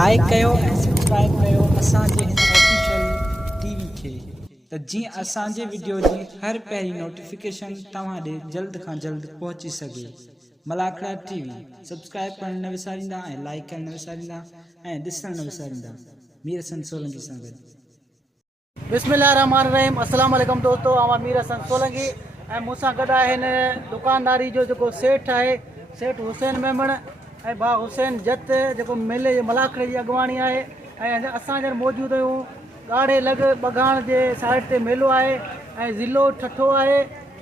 Like कयो ऐं subscribe कयो असांजे हिन ऑफिशियल टीवी खे त जीअं असांजे वीडियो जी हर पहिरीं नोटिफिकेशन तव्हां ॾे जल्द खां जल्द पहुची सघे। मलाखड़ा टीवी सब्सक्राइब करण न विसारींदा ऐं लाइक करण न विसारींदा ऐं ॾिसण न विसारींदा। मीर हसन सोलंकी सां गॾु। बिस्मिल्लाहिर्रहमानिर्रहीम। अस्सलाम वालेकुम दोस्तों, आवां मीर हसन सोलंकी ऐं मूंसां गॾु आहिनि दुकानदारी जो जेको सेठ आहे, सेठ हुसैन मेमण ऐं भाउ हुसैन जत, जेको मेले जे मलाखड़े जी अॻुवाणी आहे। ऐं असां ॼण मौजूदु आहियूं ॻाढ़े लॻ बघाण जे साइड ते मेलो आहे ऐं ज़िलो ठठो आहे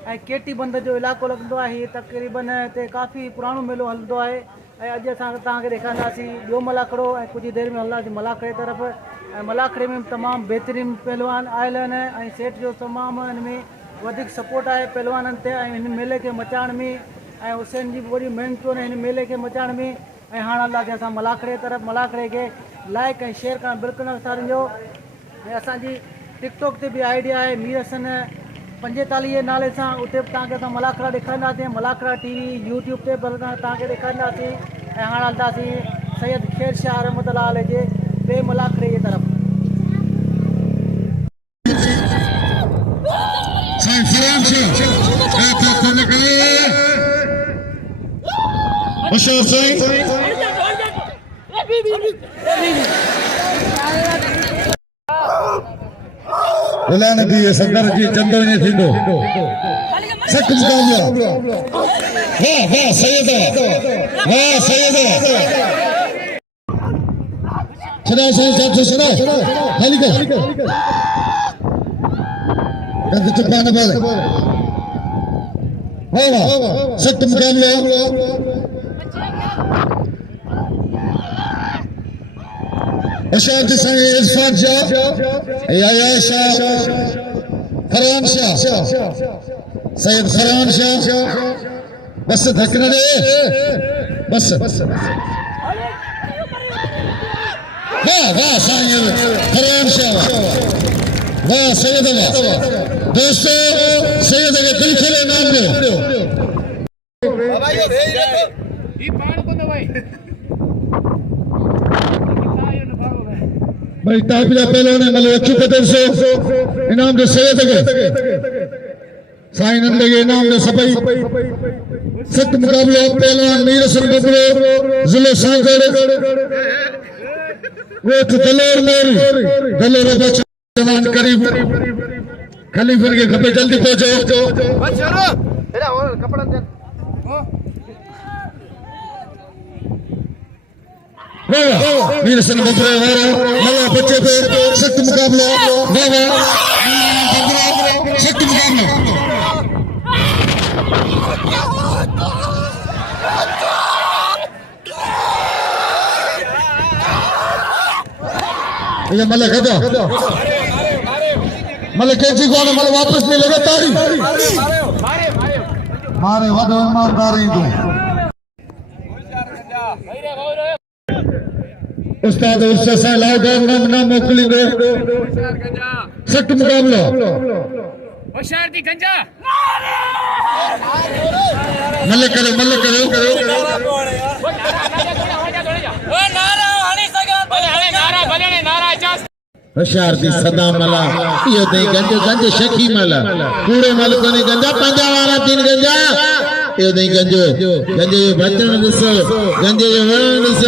ऐं केटी बंद जो इलाइक़ो लॻंदो आहे। हीअ तक़रीबन हिते काफ़ी पुराणो मेलो हलंदो आहे ऐं अॼु असां तव्हांखे ॾेखारींदासीं ॿियो मलाखड़ो ऐं कुझु देरि में हलंदासीं मलाखड़े तरफ़। ऐं मलाखड़े में तमामु बहितरीनु पहलवान आयल आहिनि ऐं सेठ जो तमामु हिन में वधीक सपोर्ट आहे पहलवाननि ते ऐं हिन मेले खे मचाइण में ऐं हुसैन जी बि वॾी महिनतूं आहिनि हिन मेले खे मचाइण में। ऐं हाणे हलंदासीं असां मलाखड़े तरफ़। मलाखड़े खे लाइक ऐं शेयर करणु बिल्कुलु न विसारिजो। ऐं असांजी टिकटॉक ते बि आईडी आहे मीर हसन 45 नाले सां, उते बि तव्हांखे असां मलाखड़ा ॾेखारींदासीं। मलाखड़ा टीवी यूट्यूब ते बि तव्हांखे ॾेखारींदासीं। ऐं हाणे हलंदासीं सैयद खेर शाह रहमतुल्लाह अलैह जे ॿिए मलाखड़े जी तरफ़। एलान दी सदर जी चंदर ने थींदो सख्त मुकाबला। वाह वाह सैयद, वाह सैयद। छड़ा साहब छड़ा खाली कर कंद चुपान पर। वाह वाह सख्त मुकाबला। अशांत साईं इरफान शाह या शाह फरहान शाह सैयद फरहान शाह। बस धक्कन दे बस। वाह वाह साईं फरहान शाह, वाह सैयद। वाह दोस्तों सैयद के दिल खेले नाम दो बाबा। ये पाण को भाई भाई तापिया पहलवान है मतलब अच्छी पदर से इनाम दे सैयद के साईं नंद के इनाम दे सफाई सख्त मुकाबला। पहलवान मीर हसन बबरो जिले सांगड़ वो दलोर मोरी दलोर बच्चा जवान करीब खलीफर के खपे जल्दी पहुंचो। बस चलो एरा और कपड़ा दे मीर हसन बबरो वाला बच्चे पे सख्त मुकाबला। वाह वाह सख्त मुकाबला। ये मलक है मलक कैंची को मतलब वापस नहीं लगा तारी मारे वड ईमानदारी तू उस्ताद उससे से लाओ नाम ना मोकलिंगे सख्त मुकाबला। होशियार दी गंजा मलक करो ओ नारा हणी सगा भले नारा इजाजत होशियार दी सदा मला यो दे गंज शकी मला कूड़े मल कोने गंजा पंजा वारा तीन गंजा यो दे गंजे बचन दिस गंजे जो वण दिस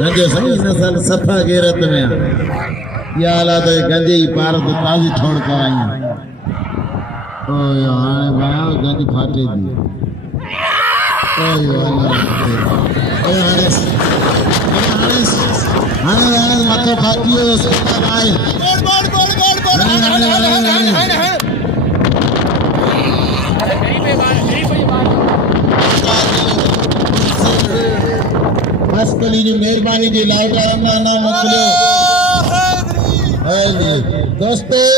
गंजे सही नसल सफा गैरत में या ला तो गंजे ही पार तो ताजी छोड़ कर आई। ओ हां भाई गंज फाटे दी। ओ हां मत फाटियो सता आए बोल बस कली जी मेहरबानी जी लाइट ना मोकलियो। दोस्तों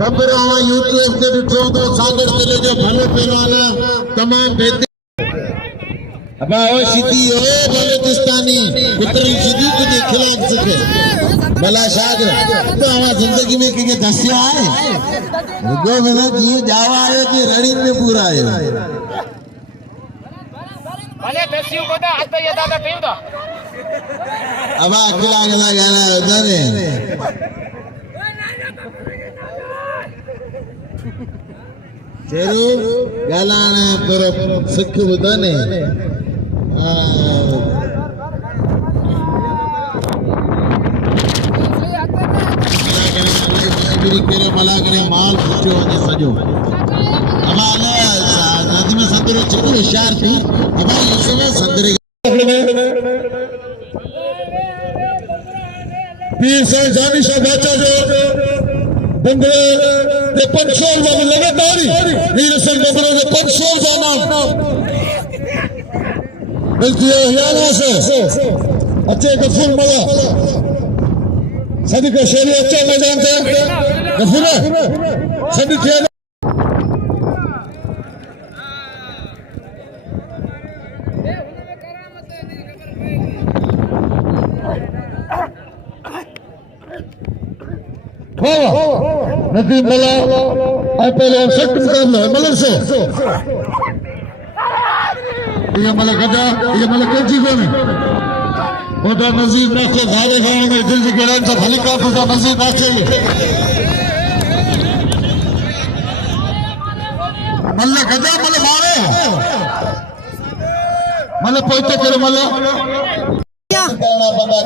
बबरा यूट्यूब ते ॾिठो तो सागर जिले जो भलो पहलवान तमाम बेहतर अबा ओ सिद्धी ओ बलूचिस्तानी पुत्री सिद्धी को खिलाफ सके भला शाद तो हमारा जिंदगी में के दस्या है रुगो में जी जावा है कि रणीन में पूरा है। भले दस्यू को तो हाथ ये दादा पीऊ तो अब अकेला अकेला गाना होता ने शेरू गालाने पर सुख होता ने मला करे माल सुठो वञे सॼो हमाला नदी में संदरे चिकन होशियार थी हमारे इसमें संदरे पीर साईं जानी शाह बाचा जो बंगले ते पंचोल वाली लगातारी वीर सिंह बंगले ते पंचोल का नाम बल्कि हरियाणा से अच्छे गफूर मला सभी को शेरी अच्छा मैदान थे गफूर सभी खेल नदीम मला पहले सख्त मुकाबला है मलर से ये मला गदा ये मला कैची को नहीं होता नजीब नाचे घाले गाँव में दिल की गिरान से हेलीकॉप्टर का नजीब नाचे मल्ला गदा मला मारे मला पोते करे मला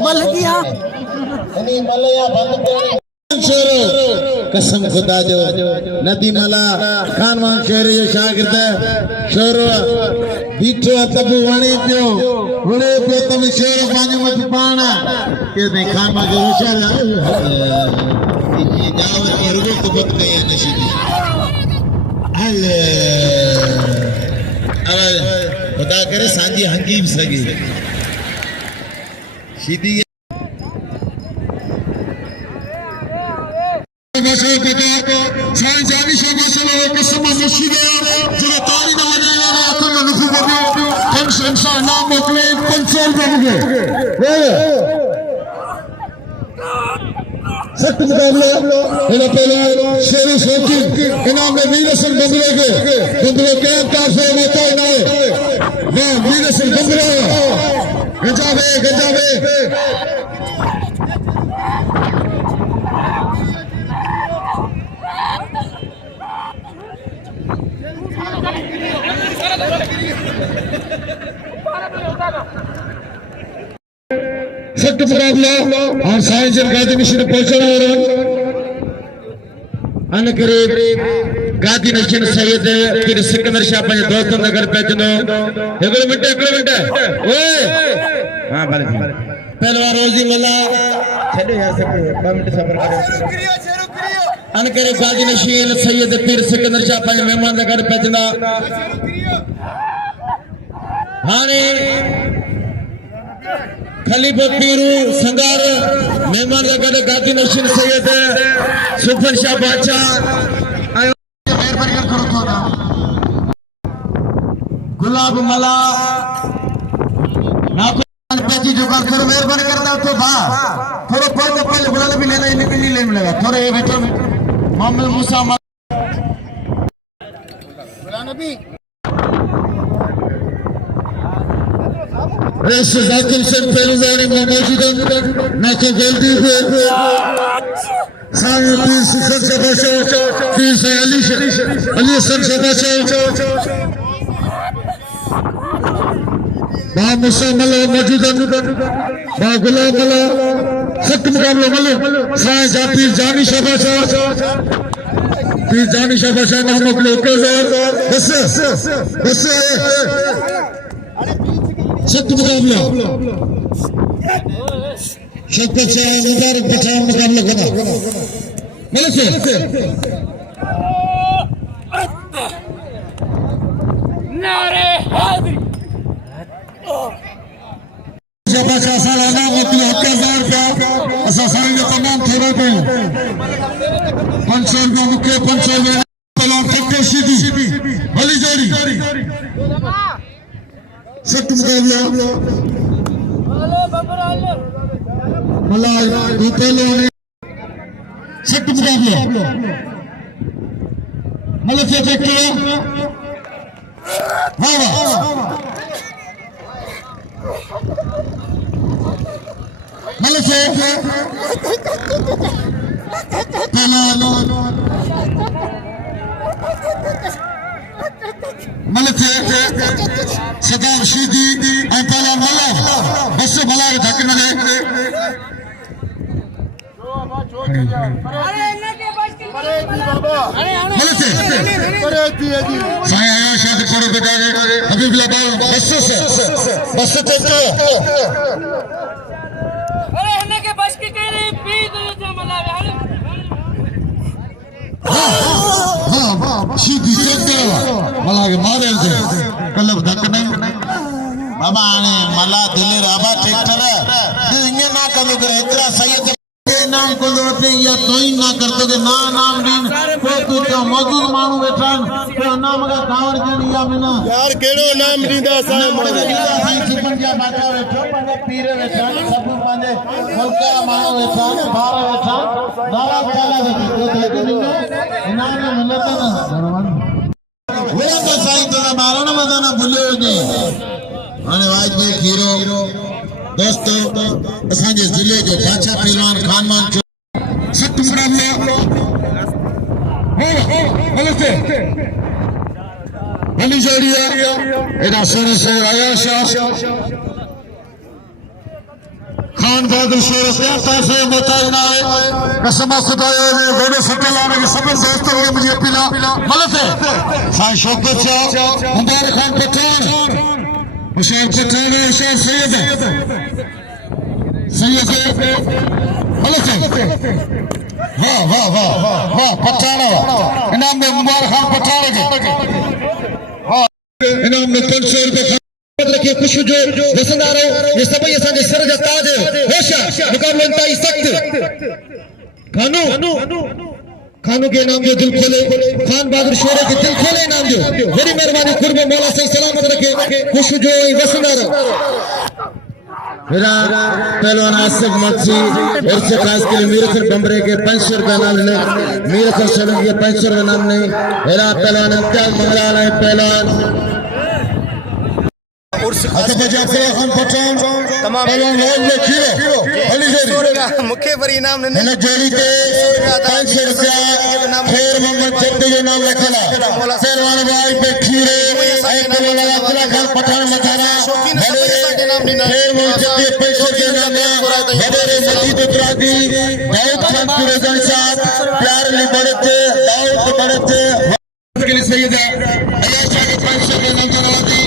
मल किया कसम खुदा जो नदी मला खानवान शहर जो शागिर्द शोर बीठो तबु वणे पियो वणे पियो तब शोर पांजो मत पाण के नहीं खानमा जो होशियार ये जाव के रुगो कुबत गया नशीदी हले अब खुदा करे सांजी हंगीम सगी सीधी साईं जानी शाह माशाल्लाह कसम मशीद जो तारी ना वने अकल नफू को फंक्शन सा नाम मोकले पंचोल बंगे सख्त मुकाबला इना पहले शेरू सोची इनाम में वीर सिंह बंगले के काफे में तो ना मैं वीर सिंह बंगले गंजावे सख्त मुकाबला और साईं जन गादी नशीन पहुंचना और अनकरीब गादी नशीन सैयद फिर सिकंदर शाह पंहिंजे दोस्तनि सां गॾु पहुचंदो हिकिड़ो मिंट ओए हां भले पहलवान रोजी मला छॾो यार सब 2 मिंट सबर करो अनकरीब गादी नशीन सैयद फिर सिकंदर शाह पंहिंजे महिमान सां गॾु पहुचंदा हाणे खलीफा पीरू संगार मेहमान का गड गादी नशीन सैयद सुफर शाह बादशाह गुलाब मला नाको पैची जो कर थोड़ा मेहरबानी करता तो भा थोड़ा पहले बुला भी लेना नहीं लेगा थोड़ा ये बैठो मोहम्मद मूसा बुलाना भी रेस जाकिर से पहलवानी में मौजूद ना तो गलती है सामने पीर सर से बचो पीर से अली सर से बचो बा मूसा मला मौजूद बा गुलाम मला सख्त मुकाबला मला साईं जा पीर जानी शाह बचो पीर जानी शाह बचो ना मोकले बस सख्त मुकाबला शौकत शाह मुबारक पठान मुकाबला करना मलिक नारे हैदरी शाबाश सालाना मोकले 1000 रुपया असा साईं जो तमाम थोड़ा पे 500 रुपया मुके 500 रुपया तलाक फटे सीधी भली जोड़ी सख्त मुकाबला मलाई दो पहले सख्त मुकाबला मलिक से देखते हैं वाह मलिक सदाम शीदी ऐं पहला मला बस मला धक न दे मलिक साईं आया शाद पड़ो बेटा हबीब लाल बस चेक अरे हने के बस के कह रही पी तो जो मला हाँ शीदी चेक करो मला के मारे थे कलब धक नहीं बाबा आने मला दिले राबा ट्रैक्टर इंगे ना कमी करे इतना सही है नाम को दोते या कोई ना करते के ना नाम दिन को तू तो मौजूद मानू बैठा तो नाम का कावड़ जन या मिना यार केड़ो नाम दीदा साहब साईं छिपन जा बाटा बैठो पंडे पीर बैठा सब पंडे मलका मानो बैठा बार बैठा नारा चला दे इनाम में मिलता ना वो तो साईं तो मारो ना मदाना भूलियो ने आने वाज में खीरो दोस्तों असांजे जिले जो बादशाह पहलवान खानमान सत मुकाबला मलिक अली जोड़िया एदा सोने से आया शाह खान बहादुर शेर सियासत से मुताजना है कसम खुदा ने गोड़े सट्टे लाने के सब दोस्तों के मुझे पिला मलिक साईं शौकत शाह मुबारक खान पठान हुसैन पठान हुसैन सैयद मलिक वाह वाह वाह वाह पठान इनाम में मुबारक खान पठान के इनाम में 500 रुपए रखिए खुश जो वसंदा रहो ये सभी असांजे सिर जा ताज होशा मुकाबलो इंतहाई सख्त खानू के नाम जो दिल खोले खान बहादुर शेर के दिल खोले नाम जो बड़ी मेहरबानी कुर्ब मौला से सलामत रखे खुश जो वसंदा रहो मेरा पहलवान आसिफ मक्सी इरसे खास के लिए मीरखर बम्बरे के 500 रुपए नाम ले मीरखर सोलंकी के 500 रुपए नाम नहीं मेरा पहलवान इम्तियाज मंगलाल है पहलवान तमाम मुख्य पर इनाम ने जोड़ी के 500 रुपया खैर मोहम्मद जब्दी जो नाम लिखला पहलवान भाई पे खीरे अब्दुल्ला खान पठान मथारा खैर मोहम्मद जब्दी 500 के नाम बड़े मजीद उतरादी दाऊद खान कुरेजन साहब प्यार ली बढ़ते दाऊद बढ़ते के लिए सही है अल्लाह शाह के 500 के नाम दरवाजी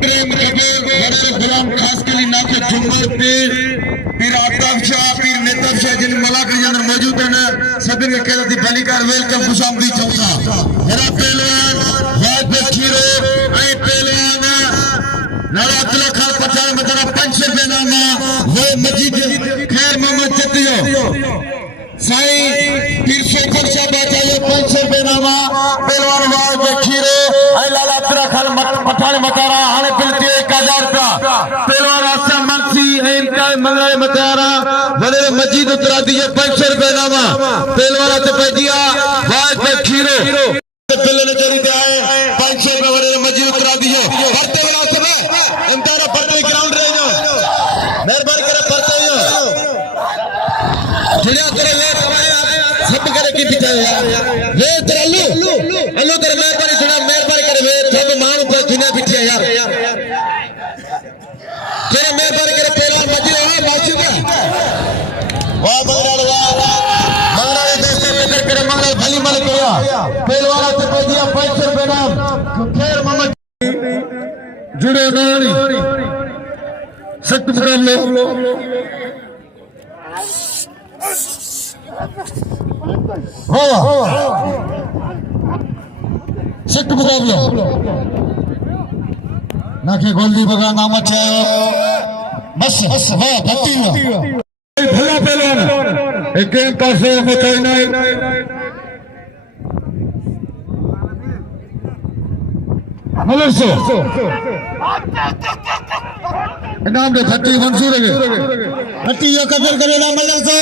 प्रेम कबीर बड़े गुलाम खास के लिए नाके झुमर पीर आताब शाह पीर नेतब शाह जिन मला के अंदर मौजूद है सभी के कहती भलीकार वेलकम खुशामदी चौथा मेरा पहलवान वाद खीरो आई पहलवान नारा अब्दुल्ला खान पठान मतलब 500 रुपए नामा वो मजीद खैर मोहम्मद जतियो साईं पीर सोफर शाह बैठा ये 500 रुपए नामा पहलवान वाद खीरो आई लाला अब्दुल्ला खान पठान मतारा हाने पिलती 1000 रुपया पहलवान आसिफ मक्सी इनका मंगल मतारा बड़े मजीद उतरा दिए 500 रुपए नामा पहलवान ते पे दिया वाद खीरो पहले ने चोरी दे आए 500 रुपए बड़े मजीद उतरा दिए भरते वाला सब इम्तियाज भरते ग्राउंड रह जाओ मेहरबानी करे भरते हो जुड़िया करे ले सब करे की पीछे ले तेरा अल्लू तेरे मेहरबानी जुड़ा मेहरबानी करे वे सब मानू पर दुनिया पीछे यार तेरे मेहरबानी करे पहलवान मजीद है माशूका वाह मंगल दोस्तों बेहतर करे मंगल भली मल किया पहलवान से पे दिया 500 रुपए नाम खैर मोहम्मद जुड़े नानी सख्त मुकाबले सख्त मुकाबला नाके गोल्दी बगा नाम अच्छा बस वाह भट्टी भला पहलवान एक गेम पास मुताइना मलर सो इनाम दे भट्टी मंजूर है भट्टी यो कदर करे ना मलर सो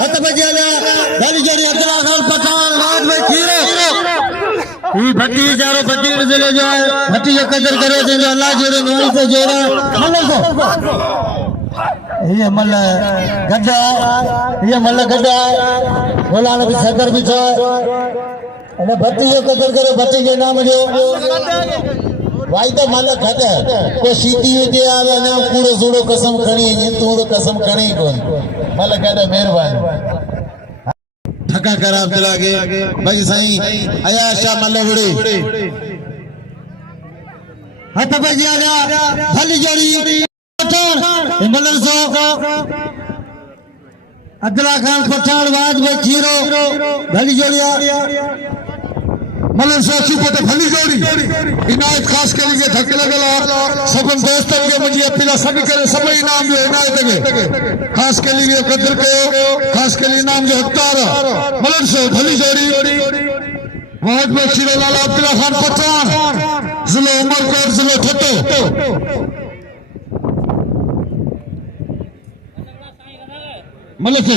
हत बजाला गाली जोड़ी अब्दुल्ला खान पठान रात में खीरे ई भट्टी जारो भट्टी चले जाए भट्टी यो कदर करे जो अल्लाह जोड़े नवाई से जोड़ा मलर सो ये मल गड्ढा ये मल गड्ढा बोला ना सदर भी था अने भट्टी जो कदर करे भट्टी के नाम जो भाई तो मल गड्ढा को सीधी हुजे आवे ना कूड़ो सूड़ो कसम खणी तू तो कसम खणी कोन मल गड्ढा मेहरबानी ठका करा दिला के भाई साईं आया शाह मल बुड़ी हाथ पे जी आ गया भली जोड़ी मलर सो अब्दुल्ला खान पठान वाज में खीरो भली जोड़िया मलर सो सुपट भली जोड़ी इनायत खास के लिए धक्के लगला सब दोस्तों के मुझे अपील सभी करे सब इनाम जो इनायत के खास के लिए कदर कयो खास के लिए इनाम जो हकदार मलर सो भली जोड़ी वाज में खीरो लाला अब्दुल्ला खान पठान जिले उमरकोट जिले ठट्टो मलिक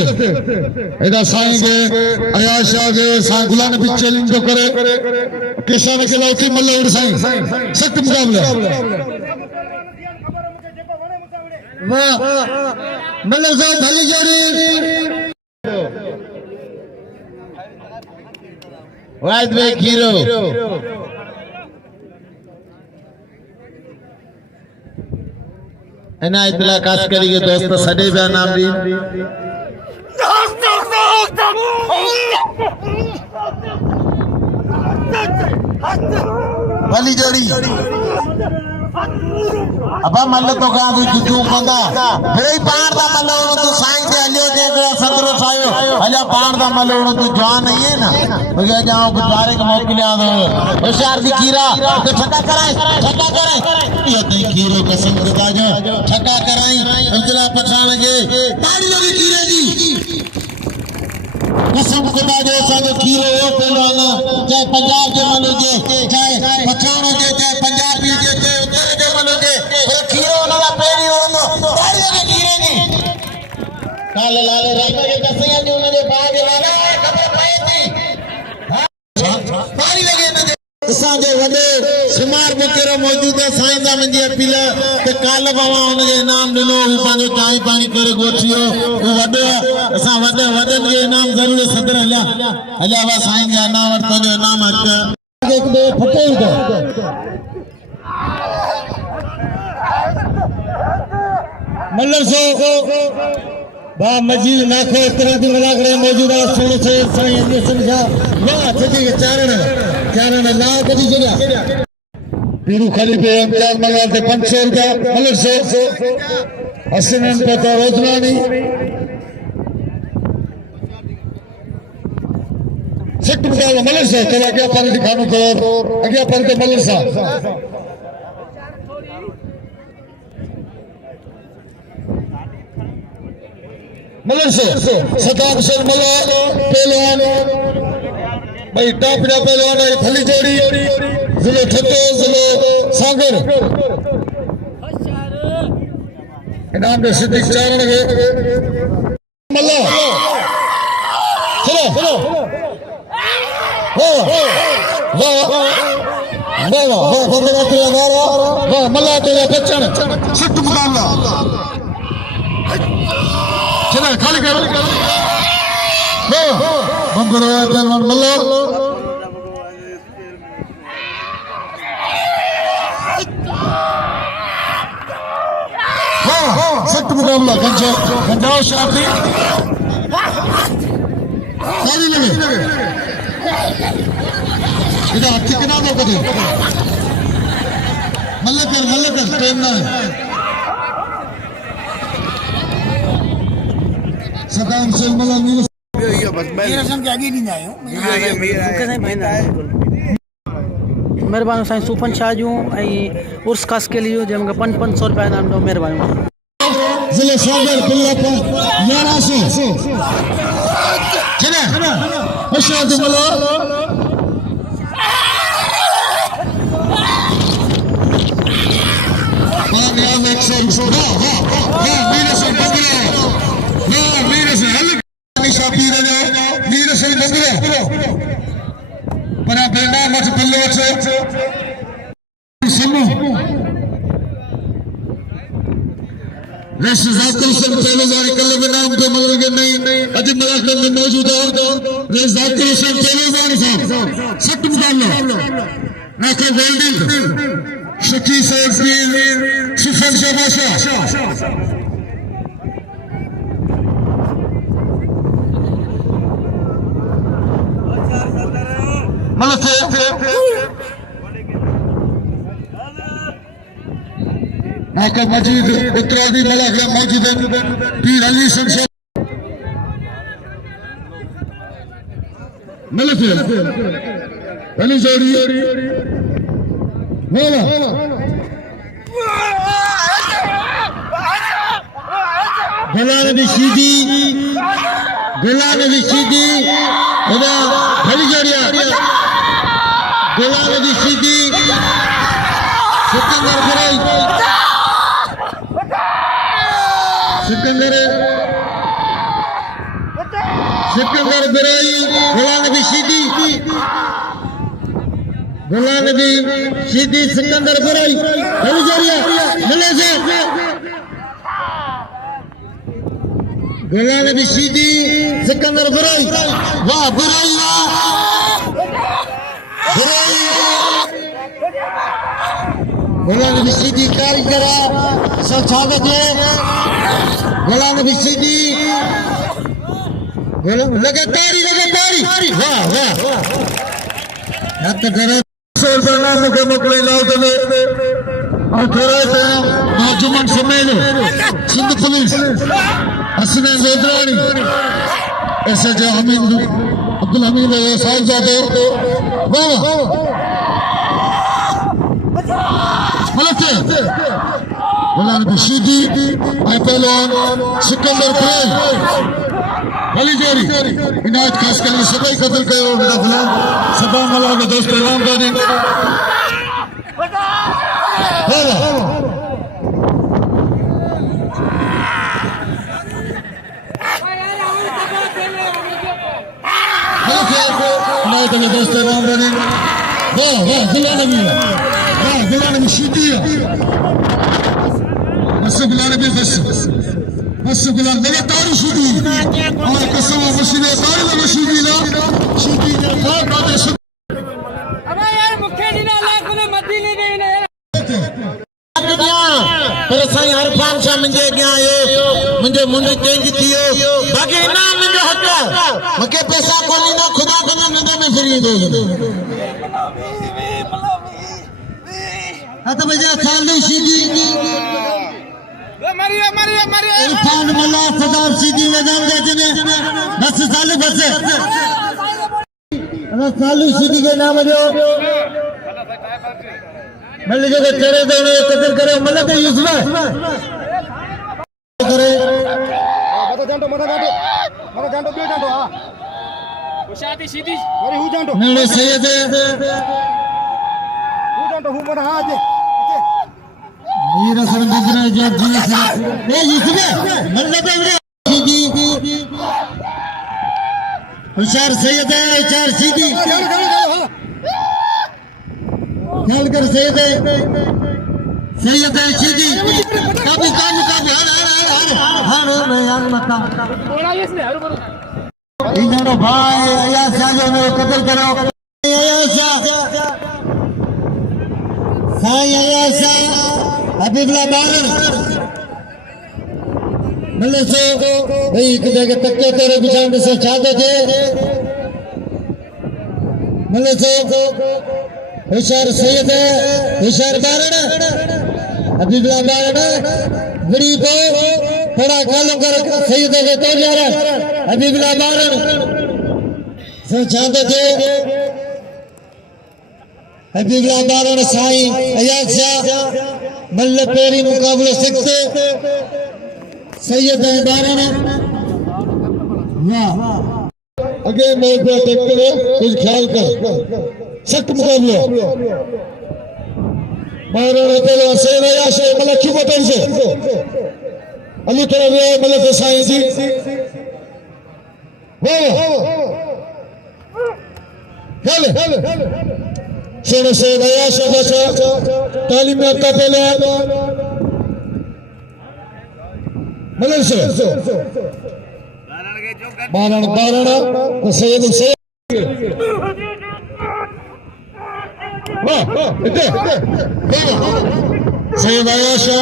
एदा साईं के अयाश के साईं गुलाम नबी चैलेंज को करे किसान के लौटी मल्ल साईं सख्त मुकाबला वाह मल्ल साहब भली जोड़ी वाद में खीरो इनायत बिला काश करी के दोस्त सडे बया नाम दी भली जोड़ी अब मल तो का कोई जुजू कंदा भेई पार दा मल उन तू साईं ते हलियो के सदरो सायो हलिया पार दा मल उन तू जवान नहीं है ना बगे जाओ गुजारे के मोकलिया दो होशियार दी कीरा तो ठका करे ये ते कीरो कसम खुदा जो ठका कराई अब्दुल्ला पठान के ताड़ी लगी कीरे जी कसम खुदा जो साजो खीरो हो पहलवान चाहे पंजाब के मनो जे चाहे पठान जे चाहे पंजाबी जे चाहे उत्तर के मनो जे खीरो ना पेरी हो ताड़ी लगी कीरे जी काले लाले राम के कसया जो उनके बाग लाला खबर पई थी ताड़ी लगे असांजे वॾे शुमार मुकेरो मौजूद है साईं दा मुंहिंजी अपील ते काल बाबा हुनखे इनाम ॾिनो हू पंहिंजो चांहि पाणी करे ॻोठियो हू वॾो असां वॾनि खे इनाम ज़रूरु सदर हलिया वा साईं जा इनाम वटि तुंहिंजो इनाम अच हिकु ॿिए फटे थो मल्लर सो बा मजीद नाखो तरह दी मिला करे मौजूद है सोने से साईं ने समझा वाह सच्ची के चारण ना कदी जगह पीरू खलीफे इम्तियाज मंगल थे 500 रुपया मलर से हसनन पता रोजनानी सिट मुकाबला मलर से तो आगे पर दिखानो तो आगे पर तो मलर सा मलर से सदाब हुसैन मलर पहलवान भाई टॉप जा पहलवान है भली जोड़ी जिले ठट्टो जिले सागर इनाम में सिद्दीक चारण के मल्ला चलो वाह वाह वाह वाह बंदरा तेरा नारा वाह मल्ला तेरा बच्चन सिद्ध मुकाबला चलो खाली कर वाह बंदरा तेरा मल्ला सख्त मुकाबला गंजाओ शाफी ताली लगे इधर कितना दो कभी मल्लकर टाइम ना है सदाम से मल्ला मेरा सम के आगे नहीं आए हूं मेहरबानी साईं सुफन शाह जूं उर्स खास के लिए जंहिंमें 500 रुपया इनाम दो मेहरबानी जिले सागर पुल्ला पर 1100 चले होशियार दी मलो बानियाम 100 मीरे से बंगला मीरे से हल निशा पीर ने मीरे से बंगला पर बेना मत पल्लो से रश जाकिर हुसैन पहलवान कल के नाम पे मगर के नहीं अज मलाक में मौजूद है रश जाकिर हुसैन पहलवान साहब सट मुकाबला नाका वेल्डिंग शकी सैयद सुफन शाबाशा नाका मजीद उत्तरादी मलाक में मौजूद है पीर अली शमशेर मलक अली जोड़ी वाला गुलाम नबी सीधी इधर अली जोड़िया गुलाम नबी सीधी सिकंदर बराई सिकंदर बराई गुलाम नबी सीधी सिकंदर बराई अली जोड़िया मिले से गुलाम नबी सीधी सिकंदर बराई वाह बराई गुलाम नबी सीधी कारीगरा सचावत है गुलाम नबी सीधी लगातारी वाह हत करे नाम के मोकले लाओ तने और थोड़ा सा नौजवान समेत सिंध पुलिस हसनैन जोधरानी ऐसे जो अब्दुल हमीद साहब जाते वाह गुलाम नबी सीधी पहलवान सिकंदर बराई अली जोड़ी इनायत खास कर सदाई कदर कयो मेरा गुलाम सदा मला के दोस्त पहलवान दानी इनायत के दोस्त पहलवान दानी वाह गुलाम नबी सीधी बस गुलाम नबी बस गुलाम लगातार सीधी और कसम मशीने तारीफ मशीने ना सीधी ने बहुत बातें अबे यार मुखे जी ना लाख ने मदी नहीं देने पर साईं हर पांचा मुंहिंजे अॻियां आयो मुंहिंजो मुंड चेंज थी वियो बाक़ी इनाम मुंहिंजो हक़ मूंखे पैसा कोन ॾींदा ख़ुदा कंदा निंड में फिरी ईंदो हथ बजा साली सीधी इरफान मल्ला सरदार सीधी मैदान जाते बस सालू सीधी के नाम जो मल्ल जो चढ़े तो उन्हें कदर करे मल्ल के यूसुफ करे शादी सीधी मेरे सैयद मीर हसन गुजरा जब जी से ए यूसुफ मल्ल के सीधी होशियार सैयद है होशियार सीधी ख्याल कर सैयद है सीधी कभी काम हर मैं यार मत इन दोनों भाई अयास जो मेरे कत्ल करो अयास साईं अयास हबीबुल्लाह बारन मल्ले से भाई एक जगह तक्के तेरे बिचार से छाते थे मल्ले से होशियार सैयद है होशियार बारन हबीबुल्लाह बारन गरीब को थोड़ा कालों कर सैयद के तो जा रहा हबीबुल्लाह बारन से छाते थे हबीबुल्लाह बारन साईं अयास मल्ले पेरी मुकाबले सिखते सैयद बारन वाह अगे मैं को देखते हुए कुछ ख्याल कर सख्त मुकाबला बारन पहले सैयद अयास मल्ले क्यों बटन से अली तरफ मल्ले के साईं जी वाह चले शेर सैयद अयास बचा तालीम का पहले मलर से बारण तो सैयद हुसैन वाह इधर सैयद आयशा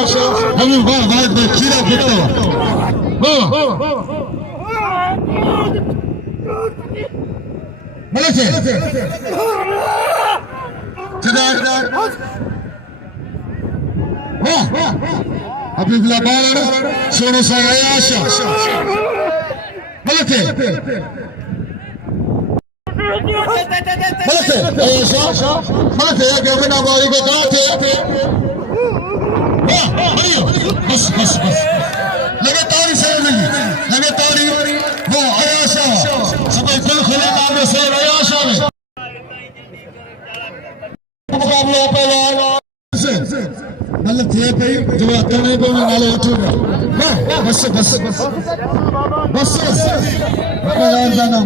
हम वाह वाह खीरा गिरता वाह मलर से वाह हबीब बारण सोनो सा आयशा मलर से के बिना बारी को कहा थे बस बस बस लगे तारी से नहीं लगे तारी वो आयाशा सब दिल खुले नाम से आयाशा में मुकाबला पहला मतलब थे पे जो अतने को नाले उठेगा बस बस बस बस यार जाना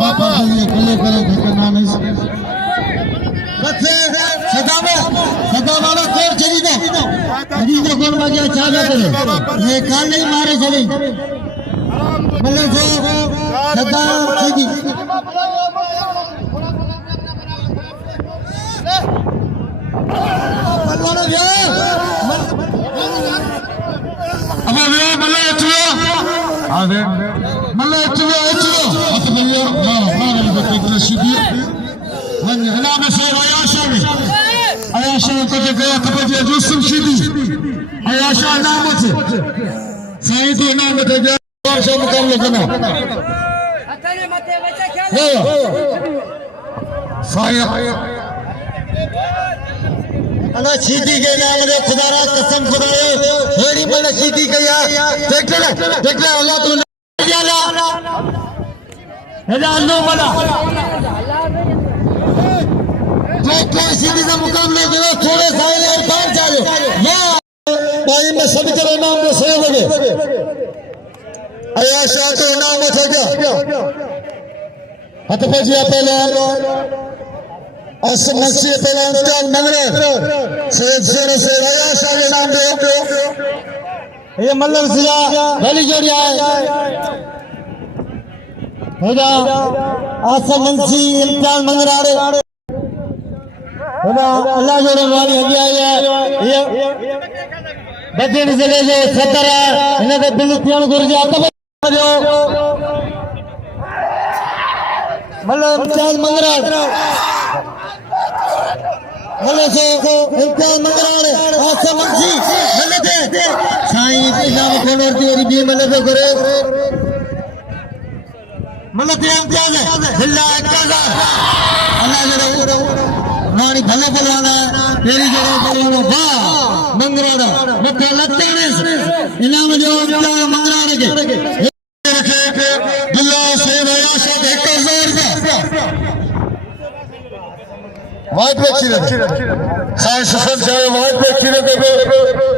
बापा ये कले करे घटना नहीं बच्चे सदा वाला कोर चली दो अभी जो कौन बाजा चाहा करे ये कान नहीं मारे चली मतलब जो सदा चली मल्लाना यार अब ये मल्ला चलो आवे मल्ला चलो तो भैया मारे को कितना सीधी मन नाम से आयाशा को जो गया तो भैया जोसम सीधी आयाशा नाम से सही तो नाम थे और सब मुकाबला करना अतने मते बच्चा खेल साया अना सीधी के नाम रे खुदारा कसम खुदाए हेड़ी मन सीधी कया देख ले अल्लाह तू याला हेदा अल्लाह वाला जो कोई सीधी का मुकाबला करो थोड़े साइल और पार जाओ या भाई मैं सभी तेरे नाम में सही लगे आयाशा तो नाम उठा गया हत पजिया पहले असमत से पहले इंतकाल मंगरे सैयद से आयाशा के नाम दे ये मल्लर सिया भली जोड़ी आए होगा असमत से इंतकाल मंगरा होगा अल्लाह जोड़े वाली हदी आई है ये बच्चे से ले जो सतर है इन्हें तो बिल्कुल पियान गुरु जी आता जो मल्लर इंतकाल मंगरा भले से इंतकाल मंगराने आसा मंजी भले दे साईं इनाम कोनर तेरी भी मले तो करे मले ते इंतकाल है बिल्ला इंतकाल अल्लाह जरे नानी भले बोलवाना तेरी जगह बोलवाना वाह मंगराना मथे लत्तेने इनाम जो इंतकाल मंगराने के रखे बिल्ला से आयाशा दे 1000 वाइट पे खीरे साइंस सर जाए वाइट पे खीरे दे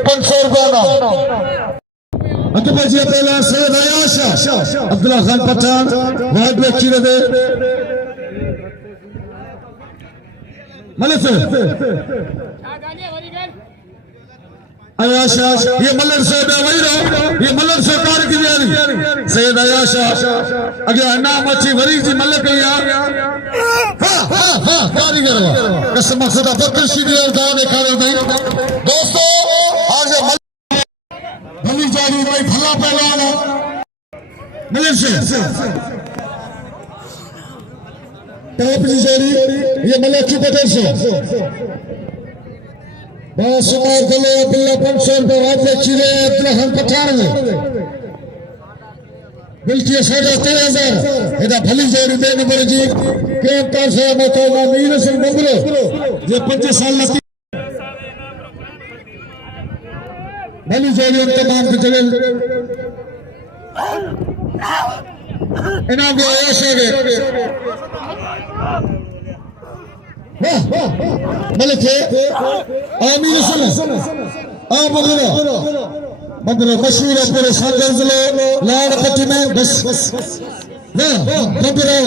500 रुपया ना अतो बजिया पहला सैयद आयाशा अब्दुल्ला खान पठान वाइट पे खीरे दे मलर से आयाशा ये मलर से वही रहो ये मलर से कार की जारी सैयद आयाशा अगे नाम अच्छी वरी जी मलक यार कारीगर कसम खुदा बकर सीधी और दाने खाने नहीं दोस्तों आज भली जारी भाई भला पहलवान मलर से टॉप जी जारी ये मलक की पटेल से बस उमर गले अब्दुल्ला 500 रुपए वापस चिरे अब्दुल्ला खान पठान में बिल्कुल 13,000 इधर भली जोड़ी देने पर जी के तर से मतो मीर से बंगलो ये 5 साल लगती भली जोड़ी तमाम की जगह इनाम को आशा के मलिक आमीन सुन आ मगर मशहूर है पूरे सागर जिले लाड़ पट्टी में बस ना बंदरा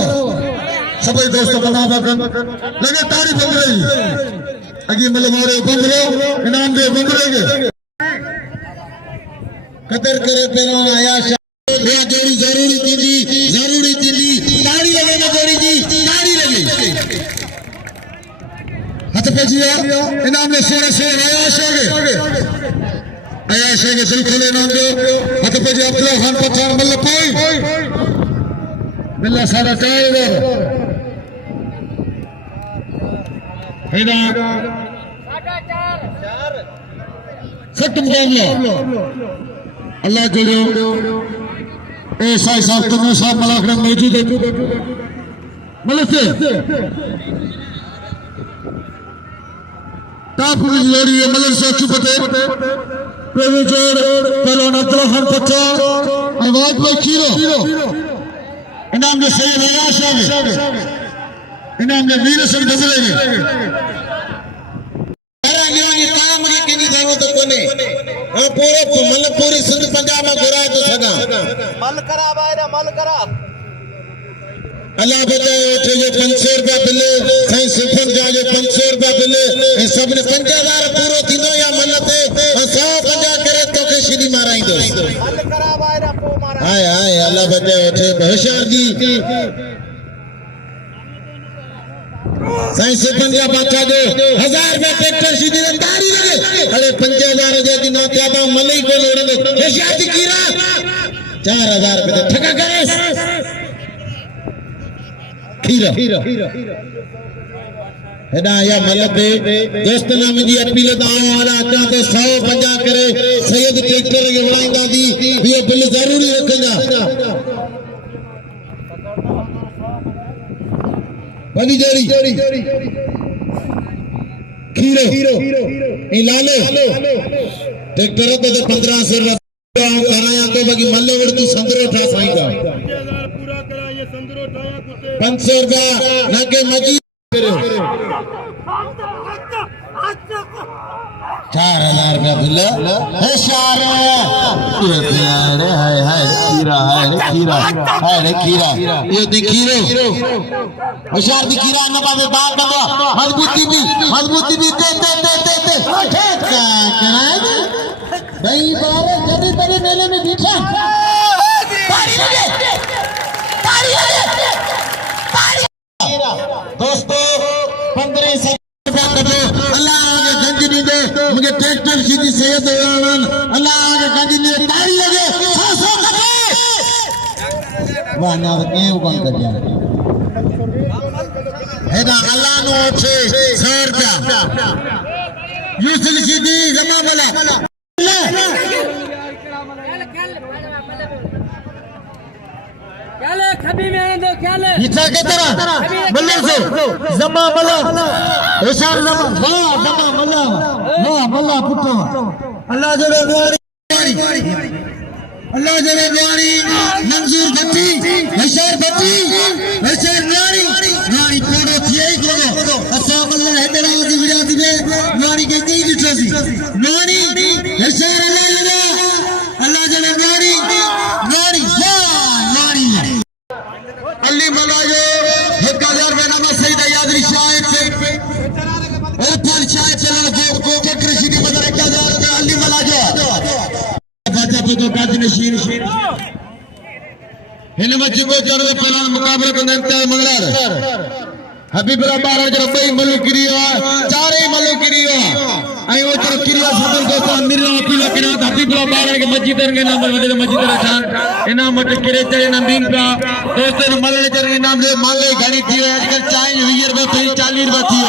सभी दोस्तों बना बगन लगे तारीफ बन रही अगी मतलब हमारे बंदरो इनाम दे बंदरे के कदर करे पहलवान आयाश जोड़ी जरूरी थी ताड़ी लगे ना जोड़ी जी ताड़ी लगे हाथ पे जिया इनाम ले सोरे आयाश आगे दिल खोले इनाम दो हाथ पे जी अब्दुल्ला खान पठान मल्ल पोई बिल्ला सारा टाइगर हेदा सट मुकाबला अल्लाह जोड़ो ऐसा साहब तुम साहब मलाखड़ा मौजूद है मतलब से टाप जोड़ी है मतलब से चुपते प्रेमी जोड़ पहलवान अब्दुल्ला खान पट्टा आवाज पे खीरो इनाम ने सैयद आयाश इनाम ने वीर सिंह दजले पूरी सिंध पंजाब में घुराए तो सगा मल करा बायरा मल करा अल्लाह बताए उठे जो 500 रुपया बिले साईं सिफन जा जो 500 रुपया बिले सब ने 5000 पूरो थींदो या मलते 150 करे तो के सीधी माराई दो मल करा बायरा पो मारा हाय हाय अल्लाह बताए उठे होशियार जी साईं सिफन जा बाचा दो 1000 रुपया ट्रैक्टर सीधी ने तारी लगे अरे 5000 जदी ना क्या बा मलई को लोड़े होशियार जी कीरा 4000 रुपया ठका करे खीरा हेडा या मलबे दोस्त नाम जी अपील दाओ वाला अचा तो 150 करे सैयद ट्रैक्टर के वणाईंदा दी ये बिल जरूरी रखंदा वडी जोड़ी खीरो ए लालो ट्रैक्टर तो 1500 रुपया कराया तो बाकी मल्ले वड़ती संदरो ठा साईं का 500 रुपया ना के मजी 4000 रुपया बिल होशियार हाय खीरा ये दी खीरो होशियार दी खीरा न पावे बात बंदो मजबूती भी दे कराए भाई बारे जदी बड़े मेले में बैठा दोस्तों 1500 रुपया कटो अल्लाह आगे गंज दी दे मुझे ट्रैक्टर सीधी सैयद अल्लाह आगे गंज दी ताड़ी लगे 100 कटो वाह ना के कौन कर दिया हेदा अल्लाह नो छे 100 रुपया यूसुफ सीधी जमा वाला क्या ले खबी में आने दो क्या ले इच्छा के तरह मल्ले से जमा मल्ला होशियार जमा मल्ला पुत्र अल्लाह जड़े द्वारी मंजूर भट्टी होशियार न्यारी कोड़ो थिए ही कोड़ो असा मल्ला हैदराबाद की गुजराती में न्यारी के दी दिठसी न्यारी होशियार अल्लाह जड़े न्यारी अली मलायो 1000 रुपया नामा सही यादरी शायद से ओपन शायद चला को कृषि की बदर 1000 रुपया अली मलायो बच्चा पे तो काज नशीन हिन मच को चढ़े पहला मुकाबले को इंतजार मंगलार हबीबुल्लाह बारा जो बई मलुकिरियो चारे मलुकिरियो आई वो जो किरिया सदर दोस्त अमीर अपील करा हबीबुल्लाह बारा के मस्जिद के नाम वदे मस्जिद खान इनाम मत करे चरे नंदीन का दोस्त ने मलने चरे नाम दे माले घड़ी थी आजकल चाय 20 रुपए थी 40 रुपए थी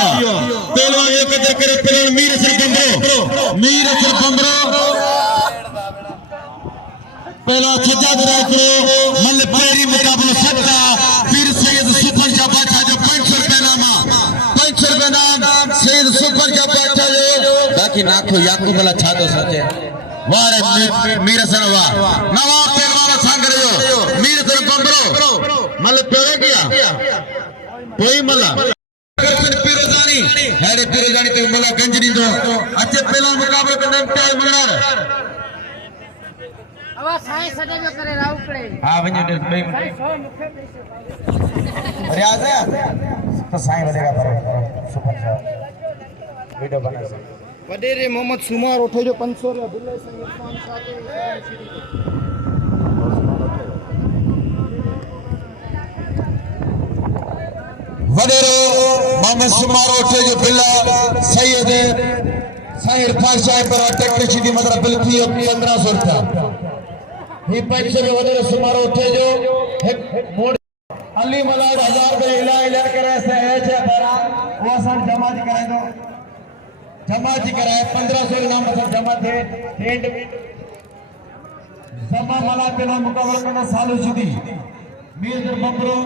पहलो एक कदर करे पहलो मीर सर बंबरो पहलो सज्जाद रायपुर मल पैरी मुकाबला सट्टा फिर सैयद सुपर जा बाटा जो 500 रुपए नाम सैयद सुपर जा बाटा जो बाकी नाखो याकूब वाला छातो सचे वारे मीर सन वाह नवाब पहलवान संग रहो मीर सर बंबरो मल पेरे किया कोई मल्ला पिरोजानी हेडे पिरोजानी ते मला गंजनी दो अच्छे पहलवान मुकाबला करने पे मंगणार आवाज साईं सदे में करे राव पड़े हां वने दे भाई अरे आ गया तो साईं बनेगा पर सुपर वीडियो बना वडेरे मोहम्मद सुमार उठे जो 500 रुपया बिल है साईं इरफान शाह के वडेरो मोहम्मद सुमार उठे जो बिल सैयद साईं इरफान शाह पर टेक्नीशियन दी मतलब बिल थी 1500 रुपया ही 500 वडेरो सुमार उठे जो मोड़ अली मलाड 1000 रुपया इला करे से है बरा वो असन जमा कराए दो जमा जी कराए 1500 नाम मतलब जमा थे एंड जमा मला पे नाम मुकाबला करना सालों जुदी मीर बंबरो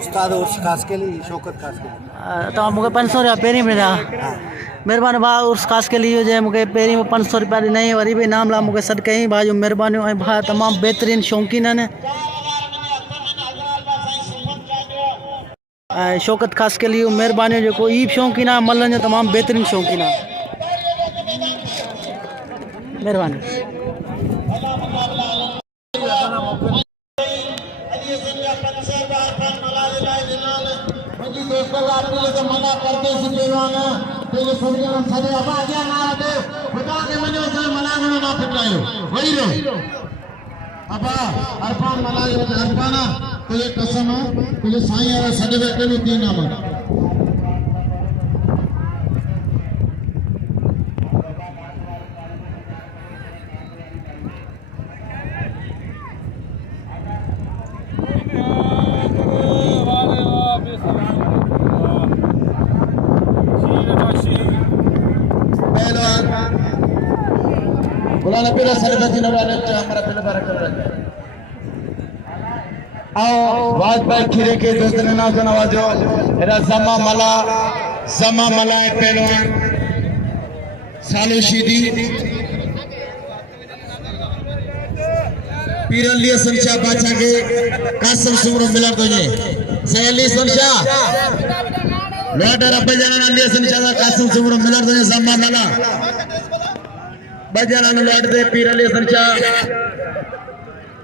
उस्ताद उर्स खास के लिए शौकत खास के लिए तो मूंखे 500 रुपया पहिरीं मिलिया महिरबानी भाउ उर्स ख़ासि के लिए जे मूंखे पहिरीं 500 रुपया ॾिनई वरी बि इनाम लाइ मूंखे सॾु कयईं भाउ जूं महिरबानियूं ऐं भाउ तमामु बहितरीनु शौक़ीन आहिनि ऐं शौकत ख़ासि के लिए महिरबानियूं जेको ई बि शौक़ीन आहे मल्हनि जो तमामु बहितरीनु शौक़ीन आहे महिरबानी मना करते पहलवान पहले समझण सॼे अबा अॻियां ना हटे खुदा खे मञो त मना घणो ना फिटायो वही रहो अबा अरफान मला अरफान तुझे कसम तुझे साईं वारा सॾ वेठे बि तीन नाम बुलाना पेला सरबती नवाले हमारा पेला बारक कर आओ वाज भाई खिरे के दोस्त ने ना नवाजो एरा जमा मला है पहलवान सालो शीदी पीरन लिए संशा बाचा के कासम सुमरो मिला तुझे सहेली संशा लौटर अब्बे जाना लिए संशा कासम सुमरो मिला तुझे जमा मला बजाना लौट दे पीर अली संचा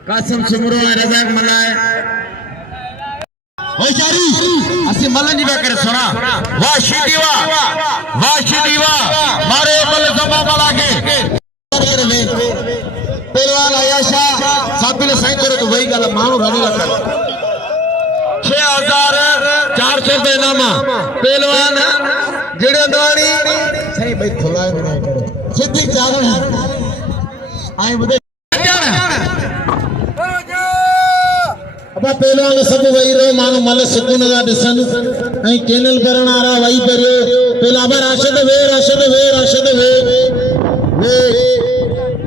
कासम सुमरो रजाक मलाए ओ शारी असि मलन जी करे सुना वाह शीदीवा मारे मल जमा मला के पहलवान आयाशा साबिल साईं करे तो वही गल मानू घणी लग 6400 रुपए इनामा पहलवान जेड़े दाणी सही भाई थोड़ा बनाए करे सिद्धि चादर आई बुदे अबा पहलवान सब वही रो मानो मल सुकून दा दिसन ऐ कैनल करण आरा वही परयो पहला बार राशद वे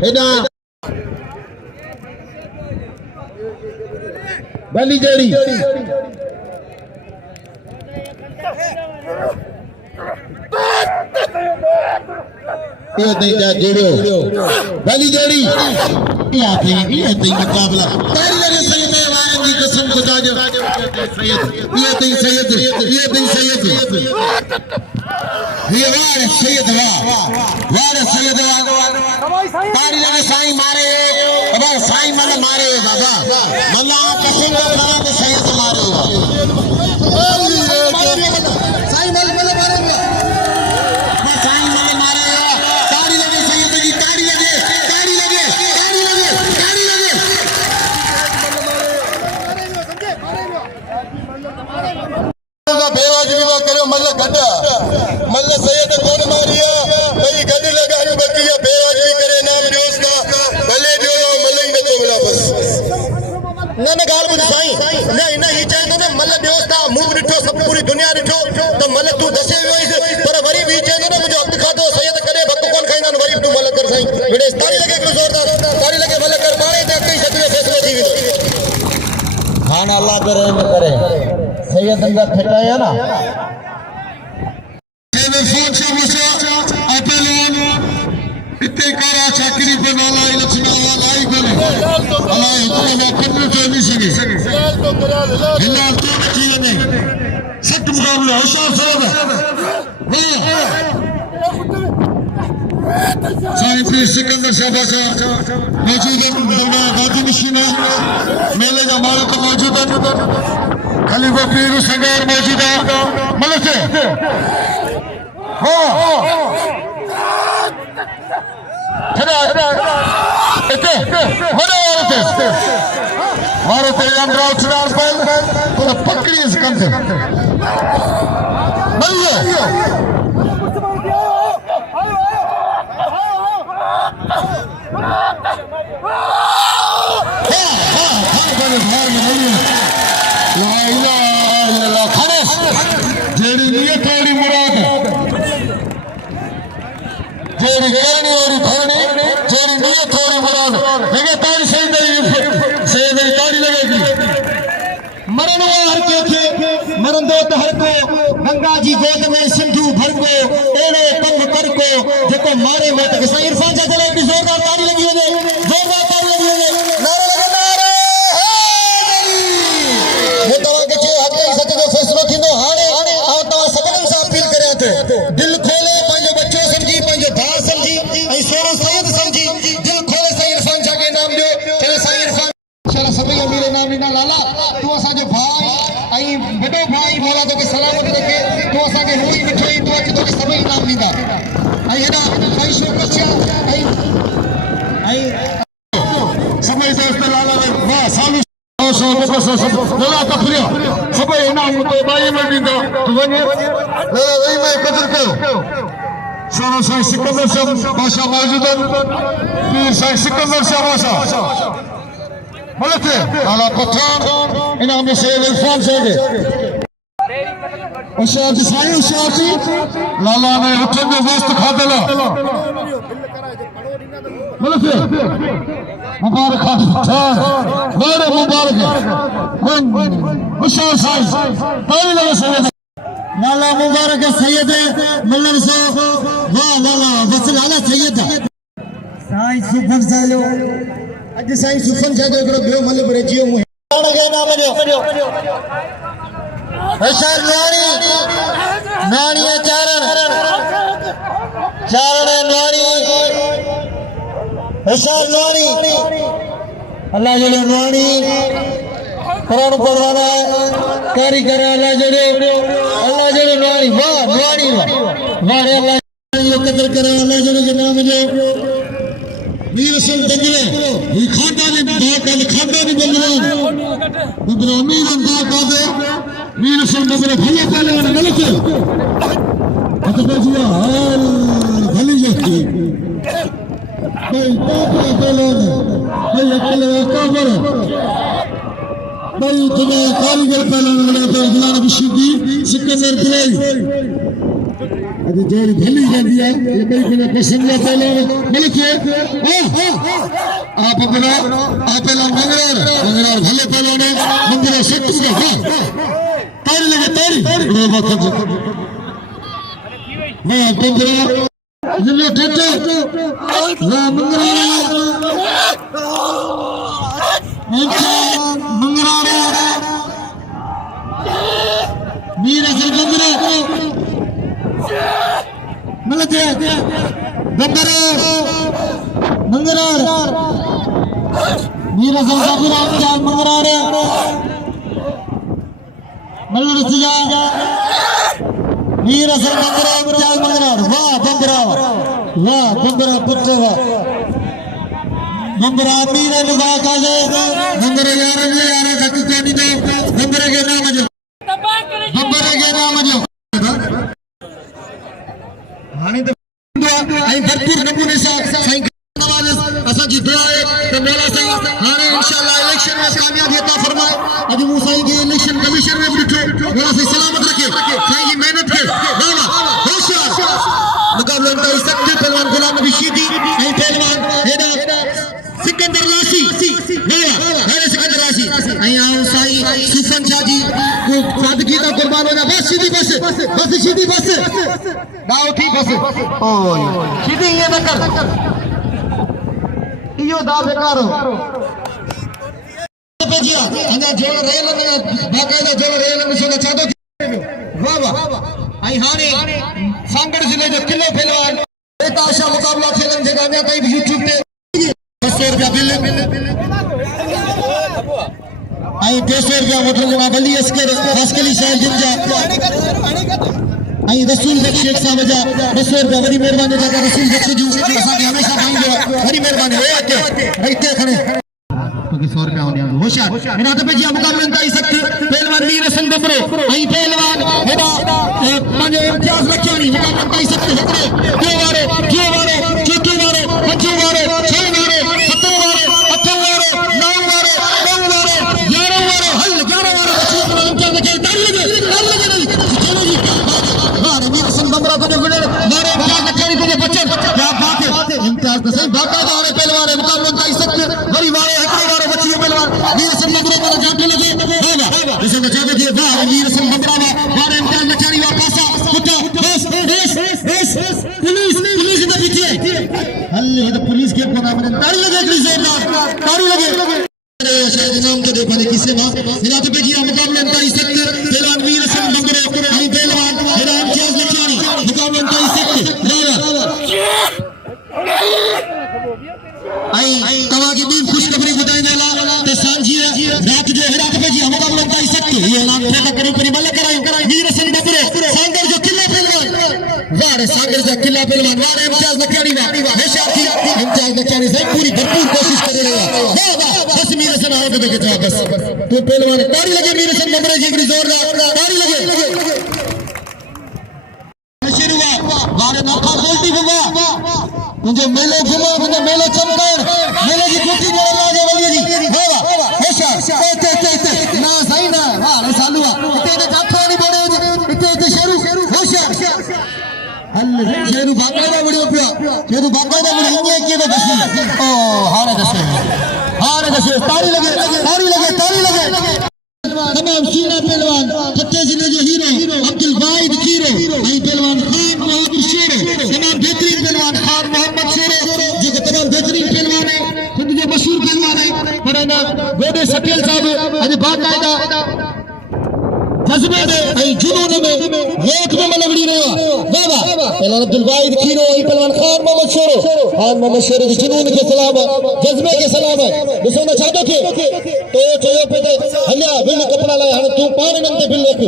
हेडा बली जड़ी ये नहीं जा जोड़ो बली जोड़ी ये नहीं मुकाबला तारी लगे सही में वायन की कसम खुदा जो सैयद ये नहीं सैयद ये वार सैयद तारी लगे साईं मारे अब साईं मल मारे बाबा मल्ला कसम खा के सैयद मारे साईं मल मारे मल्ल सैयद कौन मारिया भाई गड लगानी बकिया बेवाजबी करे नाम न्यूज़ का भले जो मल्ल ही न तो मिला बस ना गाल बुझ साईं ना ही चंदो ना मल्ल न्यूज़ का मुंह डिठो सब पूरी दुनिया डिठो तो मल्ल तू दसे वियोइस पर वरी भी चंदो ना मुझे हथ खादो सैयद करे भक्त कौन खाइंदा वरी तू मल्ल कर साईं बेड़े ताली लगे को जोरदार ताली लगे मल्ल कर मारे ते कई सदवे फैसलो थी वियो खान अल्लाह पे रहम करे सैयद अंदर फिटाया ना फोन से मुझे अपलोन इतने कारा चाकरी पे नाला इलेक्शन लाई बोले अल्लाह इतना ना करने तो नहीं सके हिला तो चाहिए नहीं सख्त मुकाबला होशियार साहब साईं पीर सिकंदर शाह मौजूद है गाजी मशीन मेले का मालिक मौजूद है खलीफा पीर संगार मौजूदा मलक हाँ भारत पकड़ी कम से जेड़ी नियत वाली मुराद जेड़ी करनी वाली धरनी जेड़ी नियत वाली मुराद लगे तारी सही मेरी तारी लगेगी मरण हर के थे मरण दो तो हर को गंगा जी गोद में सिंधु भर को एड़े कम कर को जेको मारे मत के सही इरफान जा चले की जोरदार तारी लगी है जोरदार तारी लगी है नारे लगे नारे ये तवा के जो हक सच जो फैसलो थींदो हाणे आ तवा सबन से अपील करे थे दिल खोले पंहिंजो बच्चो समझी पंहिंजो भाउ समझी ऐं सोरो सैयद समझी दिल खोले साईं इरफान जा के नाम दियो चले साईं इरफान चलो सभी अमीर नाम ॾिना लाला तू असा जो भाई ऐं वॾो भाई मौला तोखे सलामत रखे तू असा के रोई मिठोई तू अच तोखे सभी नाम ॾींदा ऐं हेॾा साईं शोकसिया ऐं सभी दोस्त लाला वाह सालू लाला कफरिया सभी इनाम तो बाई में ॾींदा तू वञे लाला वही में कदर कयो सारा साईं सिकंदर साहब बादशाह मौजूद आहिनि पीर साईं सिकंदर साहब बादशाह मलक लाला पठान इनाम से इरफान साहब उशार जी साईं उशार जी लाला ने उठन जो मस्त खादला मलक मुबारक पठान बड़े मुबारक उशार साईं ताली लगे सैयद लाला मुबारक सैयद मल्लर साहब वाह लाला बस लाला सैयद साईं सुफन सालो अज साईं सुफन सालो एकड़ो बियो मल पर जियो मु के नाम जो हशर नानी नानी चारण चारण नानी हशर नानी अल्लाह जो नानी कुरान पढ़वाना कारीगर अल्लाह जो नानी वाह नानी वाह अल्लाह जो कदर करे अल्लाह जो नाम जो मीर रसूल बंगले ये खानदानी खानदानी बंगले मीर अंदाज मीर रसूल बंगले भले पहले वाले मलक अतबजिया हाल भली जती भाई पापा बोलो भाई अकेले काबर भाई तुम्हें कारीगर पहले वाले तो अगला बिशीदी सिकंदर प्लाई अभी जोड़ी भली जाती है ये भाई को पसंद है पहले मलक आप अपना मंगरार भले पहले ने मंदिर सेक्टर का तारी लगे तारी रो वक्त मैं मंगरा जिले टेटे ला मंगरार मीर असल मलक बंदरे मंगरार मीर असल मंगरार मल्लर सिया मीर असल मंगरार वाह बंदरा पुत्र वाह बंदरा मीर निगाह का जे बंदरे यार तक कोनी दे बंदरे के नाम जो हाने तो आई भरपूर नमूने से साईं नवाज असा जी दुआ है तो मौला साहब हाने इंशाल्लाह इलेक्शन में कामयाबी अता फरमाए अज मु साईं के इलेक्शन कमीशन में बिठो मौला से सलामत रखे साईं की मेहनत के मौला होशियार मुकाबला में सकते पहलवान गुलाम नबी शीदी आई पहलवान हेडा सिकंदर लासी मेरा है सिकंदर लासी आई आओ साईं सुफन शाह जी को सादगी का कुर्बान हो जा बस सीधी बस सीधी बस दाओ थी बस ओए सीधी ये न कर इयो दा बेकार हो पेजिया अना जोड़ रेल में बाकायदा जोड़ रेल में सोना चादो वाह वाह आई हाने सांगड़ जिले जो किलो पहलवान बेताशा मुकाबला खेलन जगह में कई YouTube पे 200 रुपया बिल आई 200 रुपया वठो जनाब अली अस्करी साहिब जिंजा आई रसूल बख्श शेख साहब जा 200 रुपया वरी मेहरबानी दादा रसूल बख्श जू असा के हमेशा पाइंदो वरी मेहरबानी हो अटे इते खणे तो 100 रुपया होने होशियार इना तो पे जी मुकाबले में आई सकते पहलवान वीर हसन बबरो आई पहलवान हेदा पंज इम्तियाज रखियानी मुकाबले में आई सकते क्यों वारे चौथो वारे पंजो वारे छह वारे सतो वारे अठो वारे नौ वारे 11 वारे हल 11 वारे इम्तियाज रखे ताली लगे नहीं चलो जी वारे वीर हसन बबरो को गुड़े मारे इम्तियाज रखियानी को बच्चन क्या बात है इम्तियाज तो सही बाकायदा वाले पहलवान मुकाबले में आई सकते वरी वारे वीर हसन बबरो को जाटे लगे होगा इसे बचावे दिए वाह वीर हसन बबरो वारे इम्तियाज लखानी वापसा कुत्ता बस पुलिस ने पीछे हल्ले तो पुलिस के कोना में ताड़ी लगे अगली जोरदार ताड़ी लगे शायद नाम तो देखो ने किसे ना मेरा तो पे जी मुकाबले में आई सकते पहलवान वीर हसन बबरो हम पहलवान मेरा इम्तियाज लखानी मुकाबले में आई सकते आई तवा की भी खुशखबरी बताई देला ते सांझी रात जो है रात पे जी हम मुकाबला कर सकते ये ऐलान फेंका करी करी मल कराई वीर हसन बबरो सांगर जो किला पहलवान वारे सांगर जो किला पहलवान वारे इम्तियाज लखानी हमेशा की इम्तियाज लखानी से पूरी भरपूर कोशिश कर रहे हैं वाह वाह बस वीर हसन आओ तो देखे जा बस तो पहलवान ताड़ी लगे वीर हसन बबरो जी की जोरदार ताड़ी लगे शुरुआत वारे नखा बोलती हुआ मुझे मेले घुमा मुझे मेले चमकाए मेले की कुटी जो लाजे वाली जी होगा होशियार ते ना सही ना हां रे सालुआ इते जाथो नहीं बोले इते शेरू होशियार हल शेरू बाकायदा बड़ियो पिया शेरू बाकायदा बड़ी इंगे के बस ओ हारे दसे ताड़ी लगे तमाम सीना पहलवान फतेह जिले जो हीरो अब्दुल वाहिद खीरो आई पहलवान खान मोहम्मद शेरो तमाम बेहतरीन पहलवान खान मोहम्मद शेरो जो तमाम बेहतरीन पहलवान है खुद जो मशहूर पहलवान है पर ना गोडे सटेल साहब आज बाकायदा जज्बे में आई जुनून में वोट में लगड़ी रहा बाबा पहलवान अब्दुल वाहिद खीरो आई पहलवान खान मोहम्मद शेरो के जुनून के सलाम जज्बे के सलाम है दोस्तों ना चाहतो के तो चयो पे हल्या बिल कपड़ा लाए हण तू पान नंते बिल लेके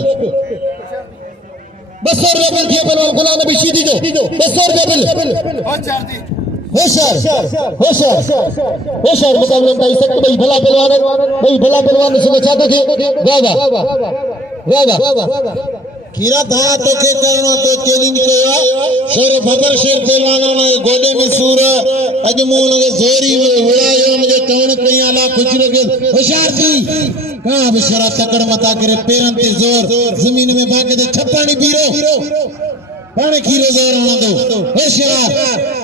200 रुपया बिल दिए पहलवान गुलाम नबी शीदी जो 200 रुपया बिल होशियार मुकाबले में सकते भाई भला पहलवान से चाहतो के वाह कीरा था तो के करनो तो चैलेंज कया शेर भबर शेर पहलवान ने गोडे में सूर अजमून के जोरी में उड़ायो मुझे कौन कया ला खुश लगे होशियार थी हां बेचारा तकड़ मता करे पैरन ते जोर जमीन में भागे ते छप्पानी पीरो पाने खीरो जोर होना दो होशियार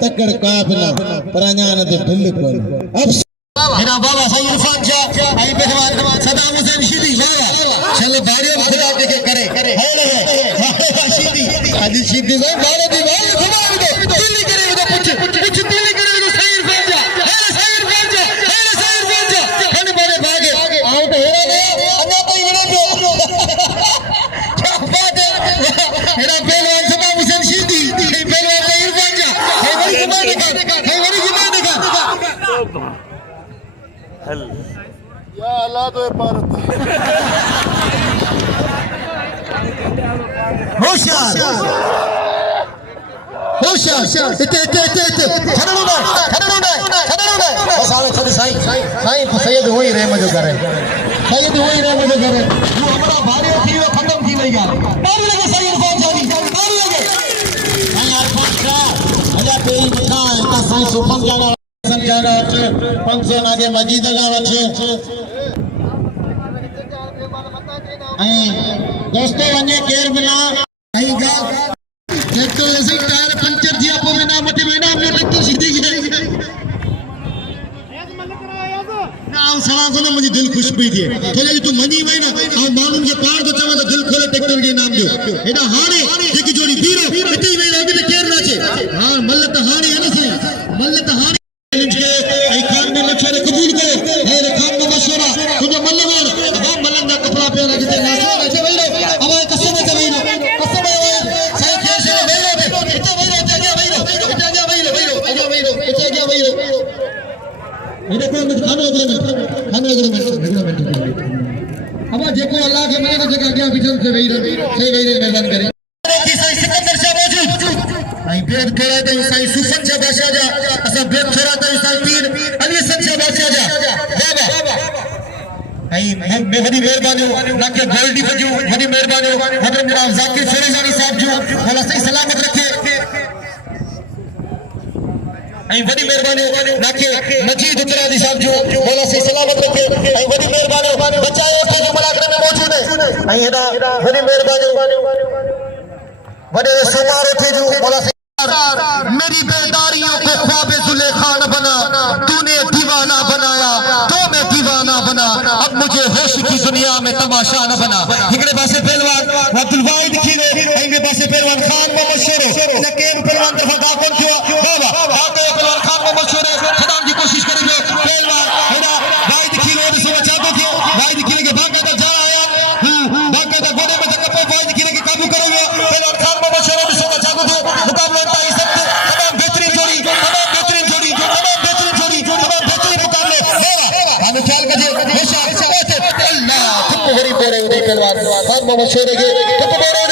तकड़ काफिला परजान ते बिल्कुल अब मेरा बाबा सैयद इरफान शाह आई पहलवान सदाम हुसैन शीदी बाबा चले बाड़ियों खुदा के करे है लगे शीदी आज शीदी से बाड़े दी खुदा दे दिल्ली करे उधर कुछ दिल्ली करे उधर सैयद इरफान शाह हने बड़े भागे आओ तो हेरा गया अन्ना कोई बड़े क्या बात है मेरा पहलवान सदाम हुसैन शीदी पहलवान इरफान शाह है बड़ी जुबान का हल या अल्लाह तो भारत होशियार इते खड़नो ना बस आवे खुद साईं सैयद होई रहम जो करे तू हमरा भारे थी वो खत्म थी वई गाल तारी लगे सैयद इरफान शाह तारी लगे साईं इरफान शाह अजा पे था ता साईं सुपन जाना संजाना 500 नागे मजीद का वठे दोस्तों वने केर बिना आई गा तो ऐसे टायर पंचर दिया पो बिना मटे बिना हमने तक तो सीधी गई ना सलाम सुनो मुझे दिल खुश भी थी तो ये तू मनी वई ना और मालूम के पार को चवा तो दिल खोले ट्रैक्टर के नाम दो एडा हाने एक जोड़ी पीरो इतनी वई ना के केर ना छे हां मल्लत हाने है ना सही मल्लत हाने आई खान ने मशवरा कबूल करो है खान ने मशवरा तुझे मल्लवान अब मल्लंदा कपड़ा पे रखते ना ऐसे वही अब कसम है सही खेल से वही इतना वही इतना क्या वही इधर को खाना अगले में बिठल से वही मैदान करे की साईं सिकंदर शाह मौजूद आई बेद थोड़ा तो साईं सुफन शाह बादशाह जा असा बेद थोड़ा तो साईं पीर अली हसन शाह बादशाह जा बाबा आई मैं वडी मेहरबानी नाके गोल्डी बजू वडी मेहरबानी हजरत जनाब जाकिर फिरोजानी साहब जो भला सही सलामत रखे आई वडी मेहरबानी नाके मजीद उतरादी साहब जो भला सही सलामत रखे आई वडी मेहरबानी बचाए उठे जो मलाकड़े में मौजूद है आई हेदा वडी मेहरबानी वडे सुमार उठे जो भला सही मेरी बेदारियों को ख्वाब जुलेखा न बना तूने दीवाना बनाया तो मैं दीवाना बना अब मुझे होश की दुनिया में तमाशा न बना हिकड़े पासे पहलवान अब्दुल वाहिद खीरे हिकड़े पासे पहलवान खान मोहम्मद शेरो नकेन पहलवान तरफ दाखल किया बाबा आके पहलवान खान मोहम्मद शेरो खदाम की कोशिश करेंगे पहलवान हेदा वाहिद खीरे ने सो बचा दो थे वाहिद खीरे के भाग का जा आया भाग का गोदे में तक वाहिद खीरे के काबू करोगे पहलवान खान मोहम्मद शेरो ने सो बचा दो थे मुकाबला ख्याल करिए अल्लाह तुम हरी बोरे उदी पहलवान खान मोहम्मद शेर के